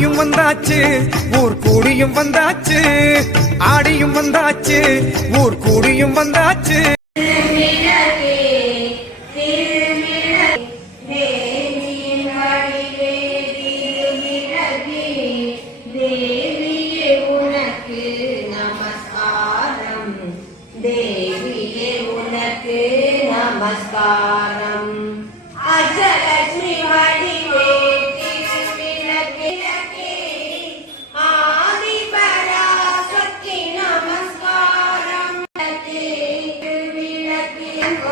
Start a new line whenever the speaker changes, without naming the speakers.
ஆடியும் வந்தாச்சு ஊர் கூடியும் வந்தாச்சு. ஆடியும் வந்தாச்சு ஊர் கூடியும் வந்தாச்சு.
தேவியே உனக்கு நமஸ்காரம்.